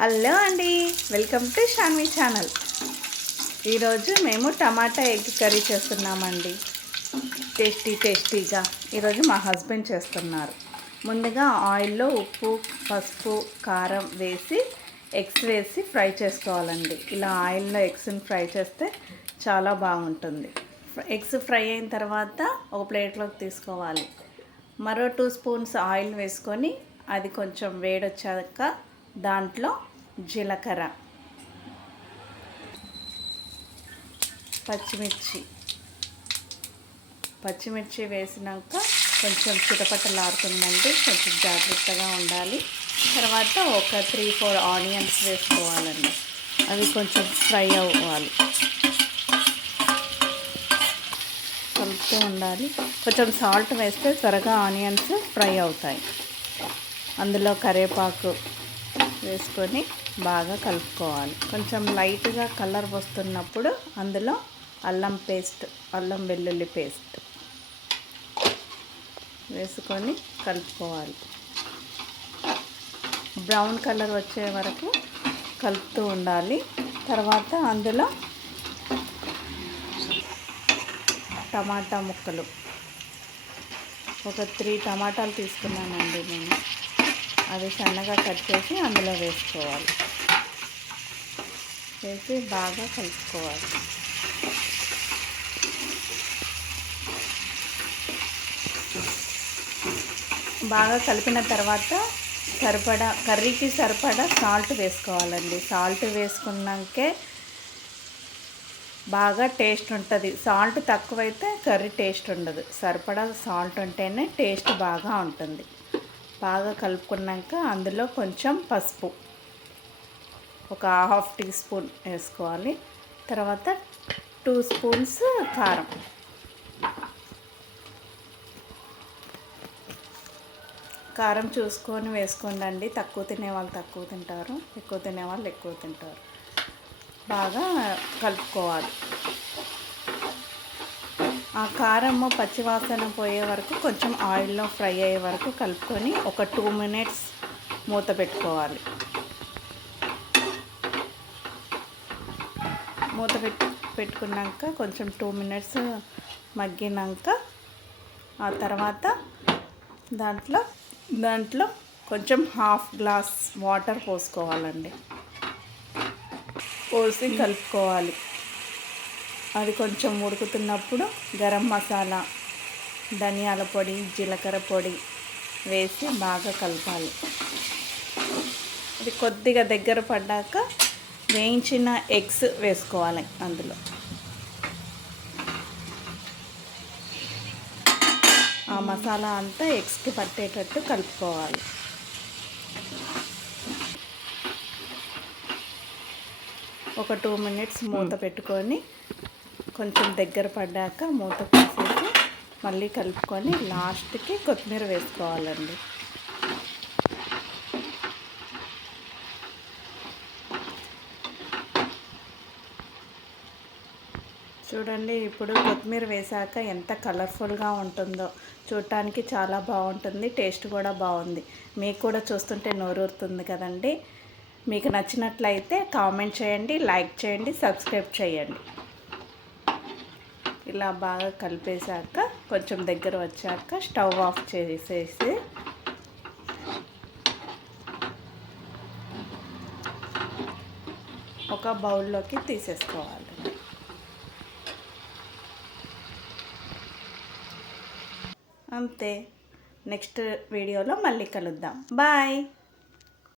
Hello అండి, welcome to Shanvi channel. ఈరోజు మేము టమాటా ఎగ్ కర్రీ చేస్తున్నామండి. టేస్టీగా ఈరోజు మా హస్బెండ్ చేస్తున్నారు. ముందుగా ఆయిల్లో ఉప్పు, పసుపు, కారం వేసి ఎగ్స్ వేసి ఫ్రై చేసుకోవాలండి. ఇలా ఆయిల్లో ఎగ్స్ని ఫ్రై చేస్తే చాలా బాగుంటుంది. ఎగ్స్ ఫ్రై అయిన తర్వాత ఒక ప్లేట్లోకి తీసుకోవాలి. మరో 2 స్పూన్స్ ఆయిల్ వేసుకొని అది కొంచెం వేడొచ్చాక దాంట్లో జీలకర్ర, పచ్చిమిర్చి వేసినాక కొంచెం చిటపటలాడుతుందండి, కొంచెం జాగ్రత్తగా ఉండాలి. తర్వాత ఒక 3-4 ఆనియన్స్ వేసుకోవాలండి. అవి కొంచెం ఫ్రై అవ్వాలి, కలుపుతూ ఉండాలి. కొంచెం సాల్ట్ వేస్తే త్వరగా ఆనియన్స్ ఫ్రై అవుతాయి. అందులో కరివేపాకు వేసుకొని బాగా కలుపుకోవాలి. కొంచెం లైట్గా కలర్ వస్తున్నప్పుడు అందులో అల్లం వెల్లుల్లి పేస్ట్ వేసుకొని కలుపుకోవాలి. బ్రౌన్ కలర్ వచ్చే వరకు కలుపుతూ ఉండాలి. తర్వాత అందులో టమాటా ముక్కలు, ఒక 3 టమాటాలు తీసుకున్నానండి నేను. అవి సన్నగా కట్ చేసి అందులో వేసుకోవాలి. వేసి బాగా కలుపుకోవాలి. బాగా కలిపిన తర్వాత కర్రీకి సరిపడా సాల్ట్ వేసుకోవాలండి. సాల్ట్ వేసుకున్నాకే బాగా టేస్ట్ ఉంటుంది. సాల్ట్ తక్కువైతే కర్రీ టేస్ట్ ఉండదు. సరిపడా సాల్ట్ ఉంటేనే టేస్ట్ బాగా ఉంటుంది. బాగా కలుపుకున్నాక అందులో కొంచెం పసుపు, ఒక 1/2 టీ స్పూన్ వేసుకోవాలి. తర్వాత 2 స్పూన్స్ కారం చూసుకొని వేసుకోండి. తక్కువ తినేవాళ్ళు తక్కువ తింటారు, ఎక్కువ తినేవాళ్ళు ఎక్కువ తింటారు. బాగా కలుపుకోవాలి. ఆ కారము పచ్చివాసన పోయే వరకు కొంచెం ఆయిల్లో ఫ్రై అయ్యే వరకు కలుపుకొని ఒక 2 మినిట్స్ మూత పెట్టుకోవాలి. మూత పెట్టుకున్నాక కొంచెం 2 మినిట్స్ మగ్గినాక ఆ తర్వాత దాంట్లో కొంచెం 1/2 గ్లాస్ వాటర్ పోసుకోవాలండి. పోసి కలుపుకోవాలి. అది కొంచెం ఉడుకుతున్నప్పుడు గరం మసాలా, ధనియాల పొడి, జీలకర్ర పొడి వేసి బాగా కలపాలి. అది కొద్దిగా దగ్గర పడ్డాక వేయించిన ఎగ్స్ వేసుకోవాలి. అందులో ఆ మసాలా అంతా ఎగ్స్కి పట్టేటట్టు కలుపుకోవాలి. ఒక 2 మినిట్స్ మూత పెట్టుకొని కొంచెం దగ్గర పడ్డాక మూత తీసేసి మళ్ళీ కలుపుకొని లాస్ట్కి కొత్తిమీర వేసుకోవాలండి. చూడండి, ఇప్పుడు కొత్తిమీర వేసాక ఎంత కలర్ఫుల్గా ఉంటుందో. చూడటానికి చాలా బాగుంటుంది, టేస్ట్ కూడా బాగుంది. మీకు కూడా చూస్తుంటే నోరూరుతుంది కదండి. మీకు నచ్చినట్లయితే కామెంట్ చేయండి, లైక్ చేయండి, సబ్స్క్రైబ్ చేయండి. ఇలా బాగా కలిపేశాక కొంచెం దగ్గర వచ్చాక స్టవ్ ఆఫ్ చేసేసి ఒక బౌల్లోకి తీసేసుకోవాలి. అంతే. నెక్స్ట్ వీడియోలో మళ్ళీ కలుద్దాం. బాయ్.